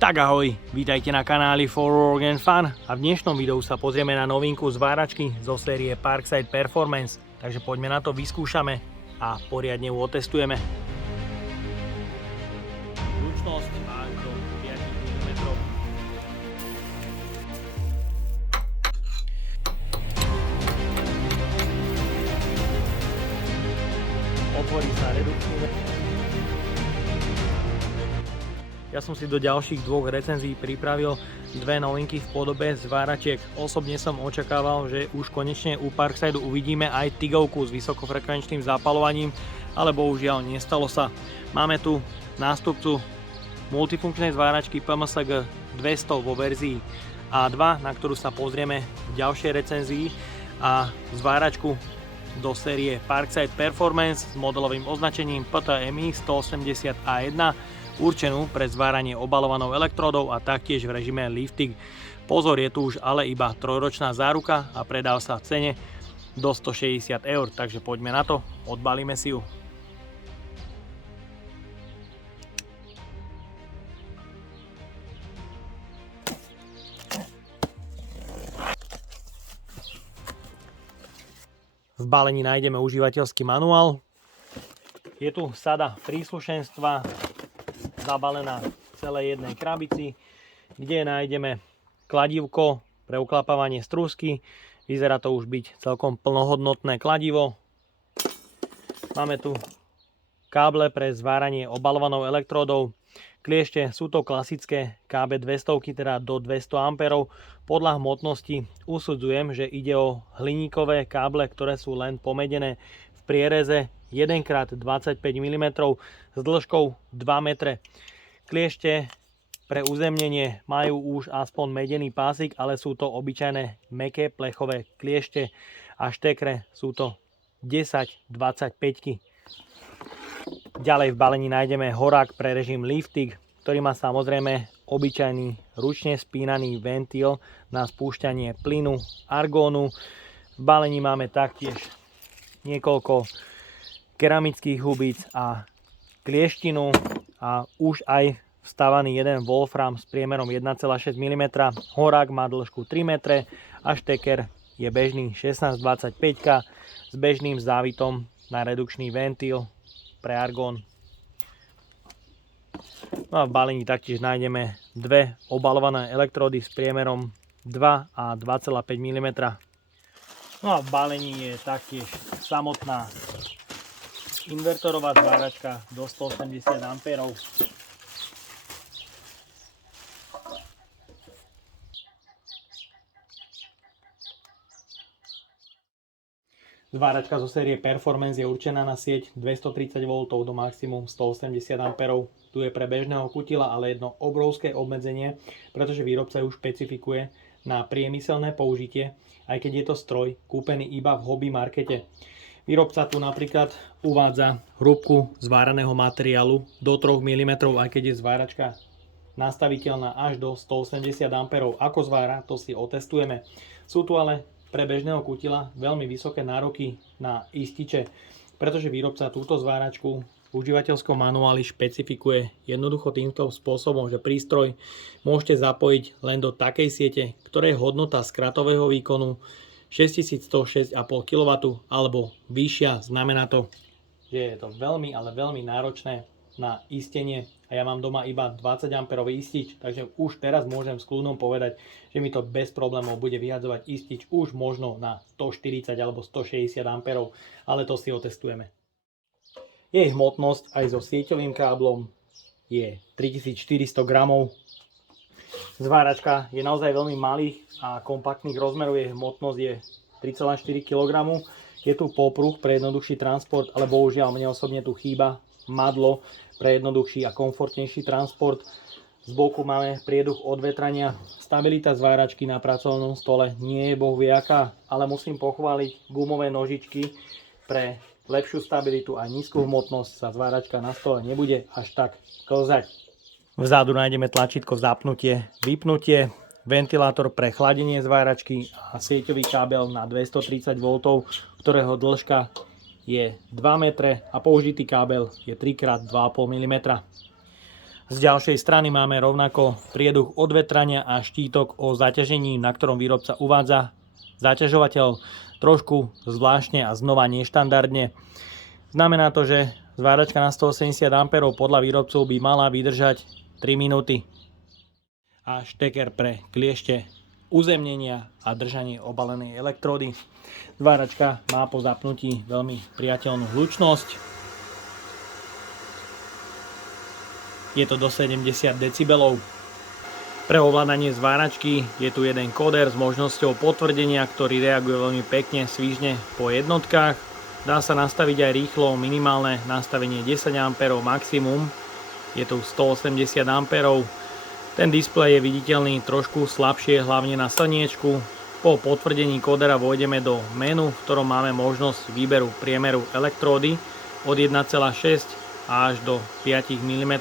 Tak ahoj, vítajte na kanáli For Work and Fun a v dnešnom videu sa pozrieme na novinku zváračky zo série Parkside Performance, takže poďme na to, vyskúšame a poriadne ju otestujeme. Zručnosť má do 5 mm. Otvorí sa redukčný. Ja som si do ďalších dvoch recenzií pripravil dve novinky v podobe zváračiek. Osobne som očakával, že už konečne u Parkside uvidíme aj tigovku s vysokofrekvenčným zapalovaním, ale bohužiaľ nestalo sa. Máme tu nástupcu multifunkčnej zváračky PMSG 200 vo verzii A2, na ktorú sa pozrieme v ďalšej recenzii, a zváračku do série Parkside Performance s modelovým označením PTMI 180A1, určenú pre zváranie obalovanou elektródou a taktiež v režime lifting. Pozor, je tu už ale iba trojročná záruka a predáva sa v cene do 160 eur, takže poďme na to, odbalíme si ju. V balení nájdeme užívateľský manuál. Je tu sada príslušenstva zabalená v celej jednej krabici, kde nájdeme kladívko pre uklapávanie strúsky. Vyzerá to už byť celkom plnohodnotné kladivo. Máme tu káble pre zváranie obalovanou elektródou. Kliešte sú to klasické KB200, teda do 200 A. Podľa hmotnosti usudzujem, že ide o hliníkové káble, ktoré sú len pomedené v priereze 1x25 mm s dĺžkou 2 m. Kliešte pre uzemnenie majú už aspoň medený pásik, ale sú to obyčajné mäkké plechové kliešte a štekre sú to 10-25. Ďalej v balení nájdeme horák pre režim lifting, ktorý má samozrejme obyčajný ručne spínaný ventil na spúšťanie plynu argónu. V balení máme taktiež niekoľko keramických hubíc a klieštinu a už aj vstavaný jeden wolfram s priemerom 1,6 mm. Horák má dĺžku 3 m a šteker je bežný 1625 s bežným závitom na redukčný ventil pre argón. No a v balení taktiež nájdeme dve obalované elektródy s priemerom 2 a 2,5 mm. No a v balení je taktiež samotná invertorová zváračka do 180 A. Zváračka zo série Performance je určená na sieť 230 V do maximum 180 A. Tu je pre bežného kutila ale jedno obrovské obmedzenie, pretože výrobca ju špecifikuje na priemyselné použitie, aj keď je to stroj kúpený iba v hobby markete. Výrobca tu napríklad uvádza hrúbku zváraného materiálu do 3 mm, aj keď je zváračka nastaviteľná až do 180 A. Ako zvára, to si otestujeme. Sú tu ale pre bežného kutila veľmi vysoké nároky na ističe, pretože výrobca túto zváračku v užívateľskom manuáli špecifikuje jednoducho týmto spôsobom, že prístroj môžete zapojiť len do takej siete, ktorej hodnota skratového výkonu 6106,5 kW alebo vyššia. Znamená to, že je to veľmi, ale veľmi náročné na istenie a ja mám doma iba 20 A istič, takže už teraz môžem s kľudom povedať, že mi to bez problémov bude vyhadzovať istič už možno na 140 alebo 160 A, ale to si otestujeme. Jej hmotnosť aj so sieťovým káblom je 3400 gramov. Zváračka je naozaj veľmi malých a kompaktných rozmerov, jej hmotnosť je 3,4 kg. Je tu popruh pre jednoduchší transport, ale bohužiaľ mne osobne tu chýba madlo pre jednoduchší a komfortnejší transport. Z boku máme prieduch odvetrania. Stabilita zváračky na pracovnom stole nie je bohviaká, ale musím pochváliť gumové nožičky pre lepšiu stabilitu a nízku hmotnosť. Sa zváračka na stole nebude až tak klzať. Vzadu nájdeme tlačítko zapnutie, vypnutie, ventilátor pre chladenie zváračky a sieťový kábel na 230 V, ktorého dĺžka je 2 m a použitý kábel je 3x2,5 mm. Z ďalšej strany máme rovnako prieduch odvetrania a štítok o zaťažení, na ktorom výrobca uvádza zaťažovateľ trošku zvláštne a znova neštandardne. Znamená to, že zváračka na 180 A podľa výrobcov by mala vydržať 3 minúty. A šteker pre kliešte uzemnenia a držanie obalenej elektródy. Zváračka má po zapnutí veľmi priateľnú hlučnosť. Je to do 70 decibelov. Pre ovládanie zváračky je tu jeden kóder s možnosťou potvrdenia, ktorý reaguje veľmi pekne svižne po jednotkách. Dá sa nastaviť aj rýchlo minimálne nastavenie 10 A maximum. Je tu 180 A. Ten displej je viditeľný trošku slabšie, hlavne na slniečku. Po potvrdení kódera vojdeme do menu, v ktorom máme možnosť výberu priemeru elektródy od 1,6 až do 5 mm.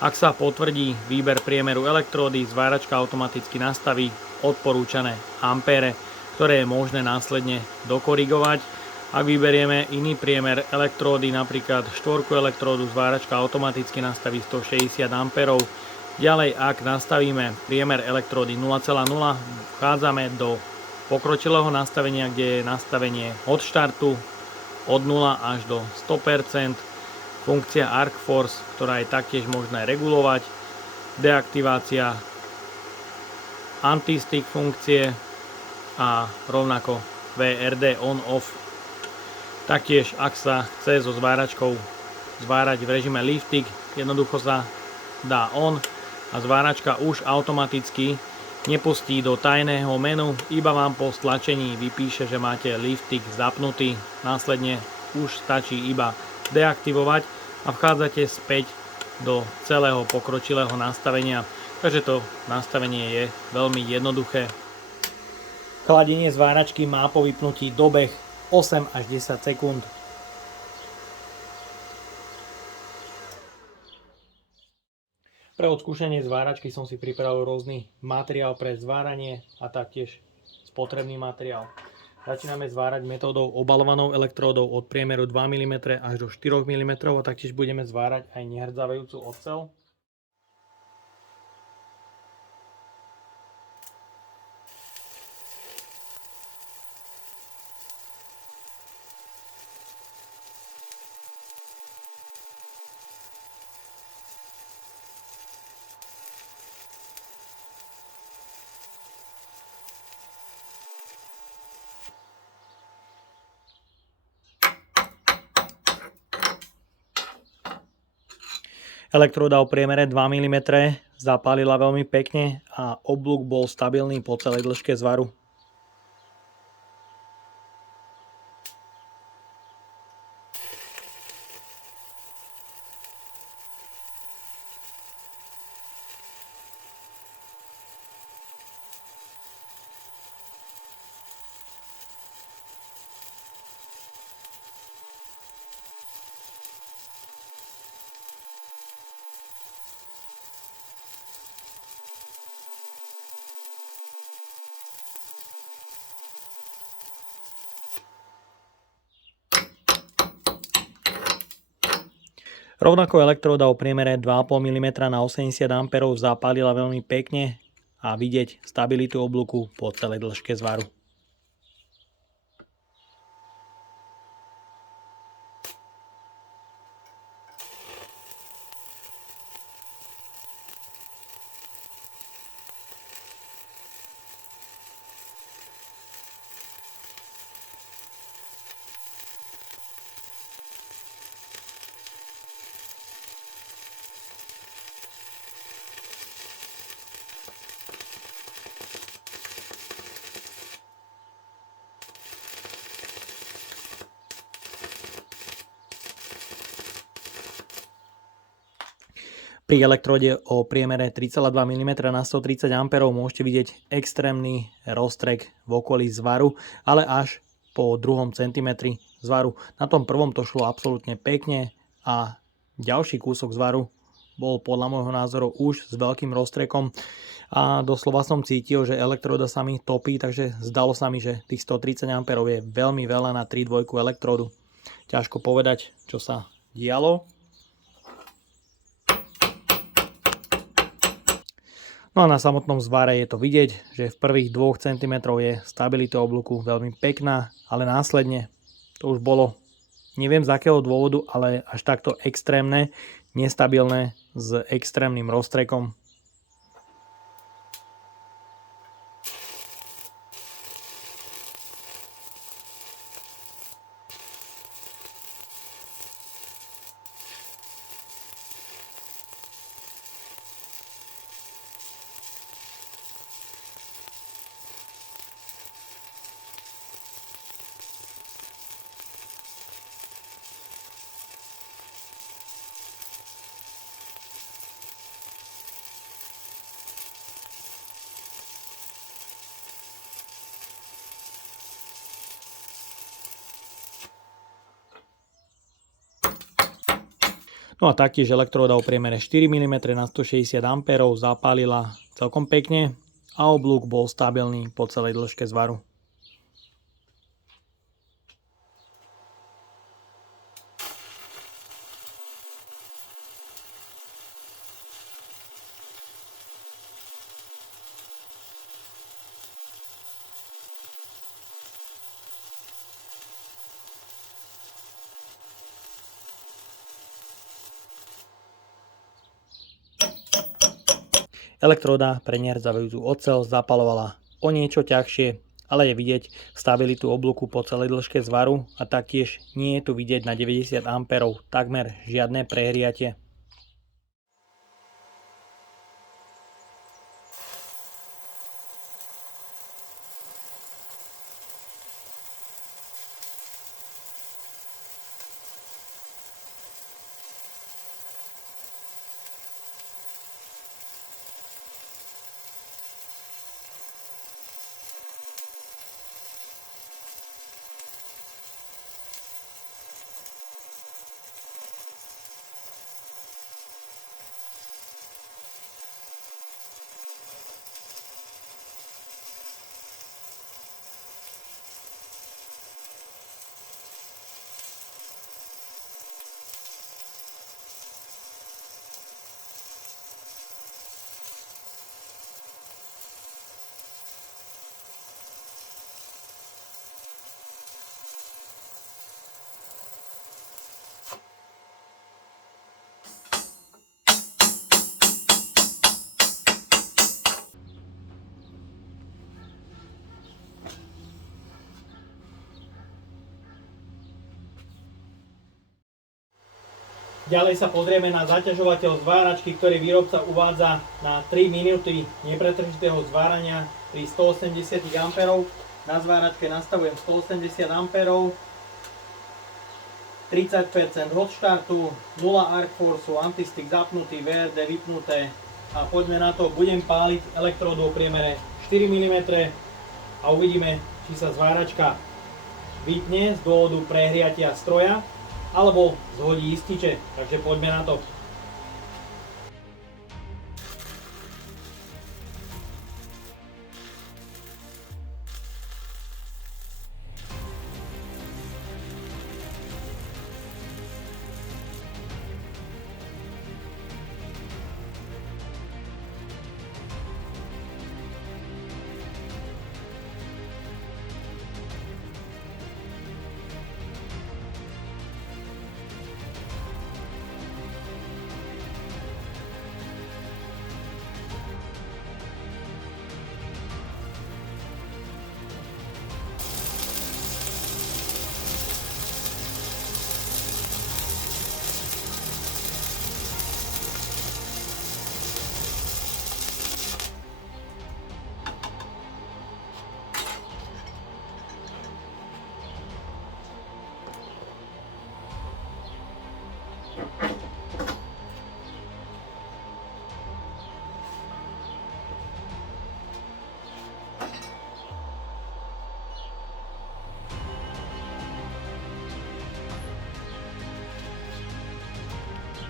Ak sa potvrdí výber priemeru elektródy, zváračka automaticky nastaví odporúčané ampére, ktoré je možné následne dokorigovať. Ak vyberieme iný priemer elektródy, napríklad štvorku elektródu, zváračka automaticky nastaví 160 A. Ďalej, ak nastavíme priemer elektródy 0,0, vchádzame do pokročilého nastavenia, kde je nastavenie od štartu od 0 až do 100%. Funkcia Arc Force, ktorá je taktiež možné regulovať, deaktivácia anti-stick funkcie a rovnako VRD on-off. Taktiež, ak sa chce so zváračkou zvárať v režime lifting, jednoducho sa dá on a zváračka už automaticky nepustí do tajného menu, iba vám po stlačení vypíše, že máte lifting zapnutý, následne už stačí iba deaktivovať a vchádzate späť do celého pokročilého nastavenia. Takže to nastavenie je veľmi jednoduché. Chladenie zváračky má po vypnutí dobeh 8 až 10 sekúnd. Pre odskúšanie zváračky som si pripravil rôzny materiál pre zváranie a taktiež spotrebný materiál. Začíname zvárať metódou obalovanou elektródou od priemeru 2 mm až do 4 mm a taktiež budeme zvárať aj nehrdzavejúcu oceľ. Elektróda o priemere 2 mm zapálila veľmi pekne a oblúk bol stabilný po celej dĺžke zvaru. Rovnako elektróda o priemere 2,5 mm na 80 A zapálila veľmi pekne a vidieť stabilitu oblúku po celej dĺžke zvaru. Pri elektróde o priemere 3,2 mm na 130 A môžete vidieť extrémny roztrek v okolí zvaru, ale až po 2 cm zvaru. Na tom prvom to šlo absolútne pekne a ďalší kúsok zvaru bol podľa môjho názoru už s veľkým roztrekom a doslova som cítil, že elektróda sa mi topí, takže zdalo sa mi, že tých 130 A je veľmi veľa na 3,2 elektródu. Ťažko povedať, čo sa dialo. No a na samotnom zvare je to vidieť, že v prvých 2 cm je stabilita oblúku veľmi pekná, ale následne to už bolo, neviem z akého dôvodu, ale až takto extrémne, nestabilné s extrémnym roztrekom. No a taktiež elektróda o priemere 4 mm na 160 A zapálila celkom pekne a oblúk bol stabilný po celej dĺžke zvaru. Elektróda pre nerezavujúcu oceľ zapalovala o niečo ťažšie, ale je vidieť stabilitu oblúku po celej dĺžke zvaru a taktiež nie je tu vidieť na 90 A takmer žiadne prehriatie. Ďalej sa pozrieme na zaťažovateľ zváračky, ktorý výrobca uvádza na 3 minúty nepretržitého zvárania pri 180 A. Na zváračke nastavujem 180 A, 30% od štartu, 0 arc force, antistick zapnutý, VRD vypnuté a poďme na to. Budem páliť elektródu o priemere 4 mm a uvidíme, či sa zváračka vypne z dôvodu prehriatia stroja alebo zhodí ističe, takže poďme na to.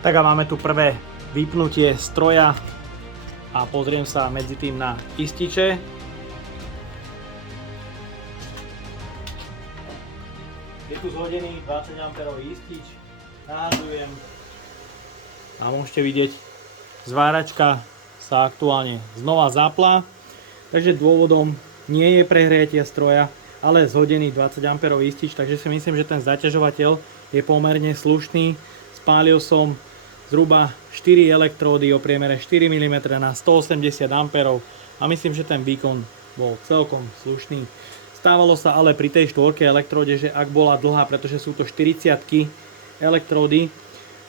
Tak a máme tu prvé vypnutie stroja a pozriem sa medzi tým na ističe. Je tu zhodený 20 A istič, nahádzujem a môžete vidieť, zváračka sa aktuálne znova zapla, takže dôvodom nie je prehriatie stroja, ale zhodený 20 A istič, takže si myslím, že ten zaťažovateľ je pomerne slušný. Spálil som zhruba 4 elektródy o priemere 4 mm na 180 A a myslím, že ten výkon bol celkom slušný. Stávalo sa ale pri tej štvorke elektróde, že ak bola dlhá, pretože sú to 40-ky elektródy,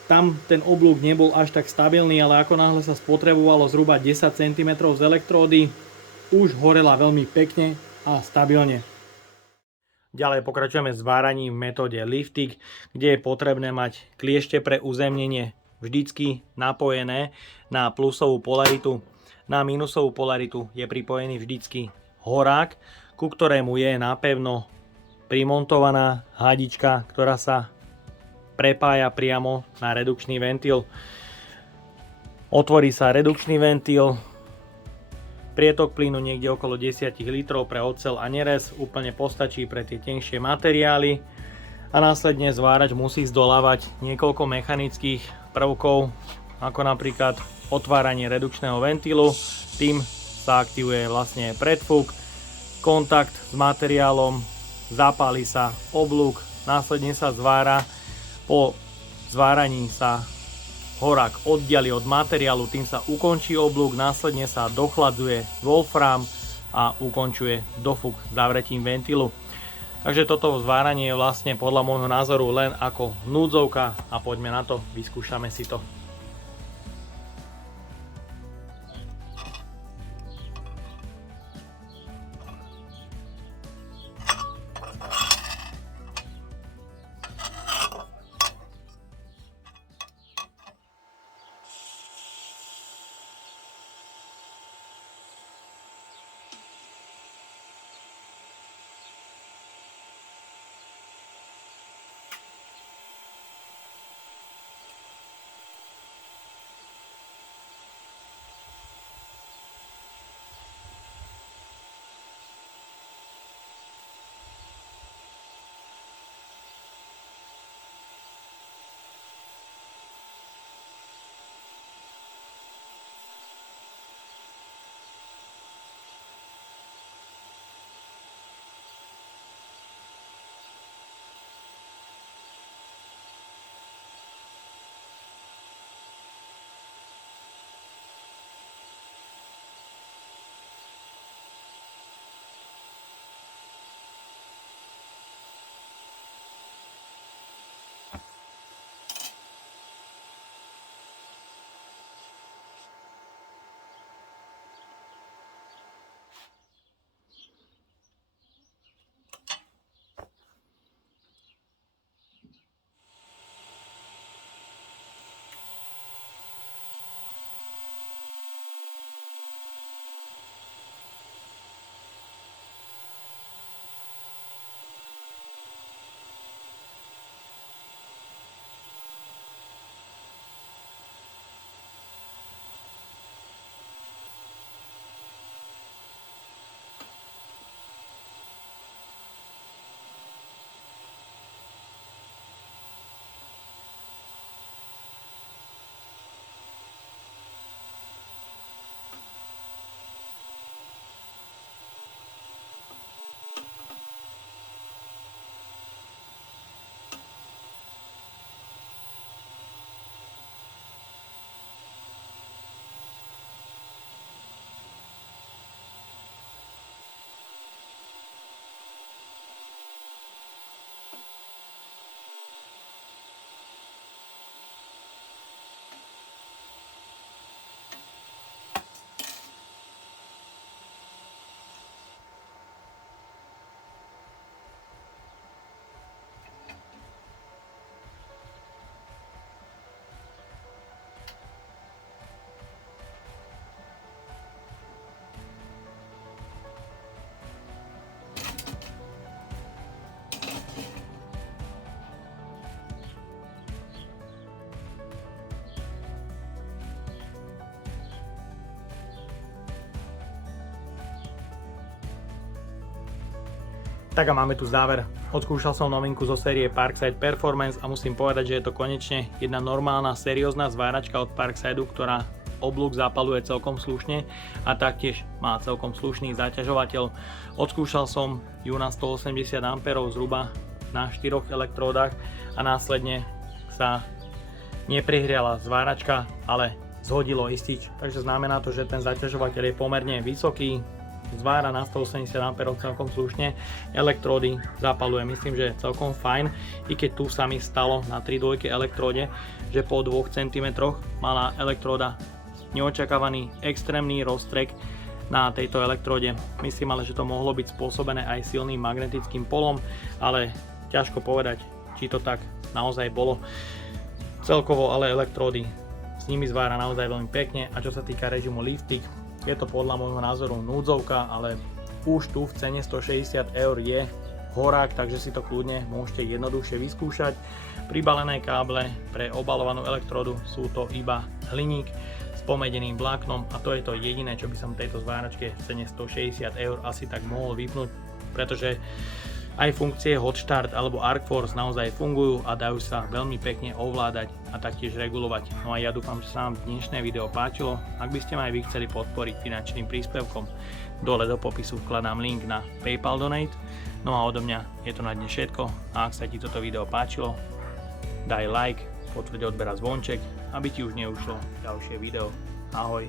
tam ten oblúk nebol až tak stabilný, ale ako náhle sa spotrebovalo zhruba 10 cm z elektródy, už horela veľmi pekne a stabilne. Ďalej pokračujeme s váraním v metóde lifting, kde je potrebné mať kliešte pre uzemnenie vždycky napojené na plusovú polaritu. Na minusovú polaritu je pripojený vždycky horák, ku ktorému je napevno primontovaná hadička, ktorá sa prepája priamo na redukčný ventil. Otvorí sa redukčný ventil, prietok plynu niekde okolo 10 litrov pre oceľ a nerez úplne postačí pre tie tenšie materiály a následne zvárač musí zdolávať niekoľko mechanických prvkov, ako napríklad otváranie redukčného ventilu, tým sa aktivuje vlastne predfúk, kontakt s materiálom, zapáli sa oblúk, následne sa zvára. Po zváraní sa horák oddiali od materiálu, tým sa ukončí oblúk, následne sa dochladzuje wolfram a ukončuje dofúk zavretím ventilu. Takže toto zváranie je vlastne podľa môjho názoru len ako núdzovka a poďme na to, vyskúšame si to. Tak a máme tu záver. Odskúšal som novinku zo série Parkside Performance a musím povedať, že je to konečne jedna normálna, seriózna zváračka od Parkside, ktorá oblúk zapaluje celkom slušne a taktiež má celkom slušný zaťažovateľ. Odskúšal som ju na 180 A zhruba na 4 elektródach a následne sa neprihriala zváračka, ale zhodilo istič. Takže znamená to, že ten zaťažovateľ je pomerne vysoký, zvára na 180 A celkom slušne, elektródy zapaluje, myslím, že celkom fajn, i keď tu sa mi stalo na 3.2 elektróde, že po 2 cm mala elektróda neočakávaný extrémny roztrek na tejto elektróde. Myslím ale, že to mohlo byť spôsobené aj silným magnetickým polom, ale ťažko povedať, či to tak naozaj bolo. Celkovo ale elektródy s nimi zvára naozaj veľmi pekne, a čo sa týka režimu Lift Stick, je to podľa môjho názoru núdzovka, ale už tu v cene 160 € je horák, takže si to kľudne môžete jednoduchšie vyskúšať. Pribalené káble pre obalovanú elektródu sú to iba hliník s pomedeným vláknom a to je to jediné, čo by som tejto zváračke v cene 160 € asi tak mohol vypnúť, pretože aj funkcie Hot Start alebo Arc Force naozaj fungujú a dajú sa veľmi pekne ovládať a taktiež regulovať. No a ja dúfam, že sa vám dnešné video páčilo. Ak by ste ma aj vy chceli podporiť finančným príspevkom, dole do popisu vkladám link na PayPal Donate. No a odo mňa je to na dnes všetko a ak sa ti toto video páčilo, daj like, potvrď odber a zvonček, aby ti už neušlo ďalšie video. Ahoj!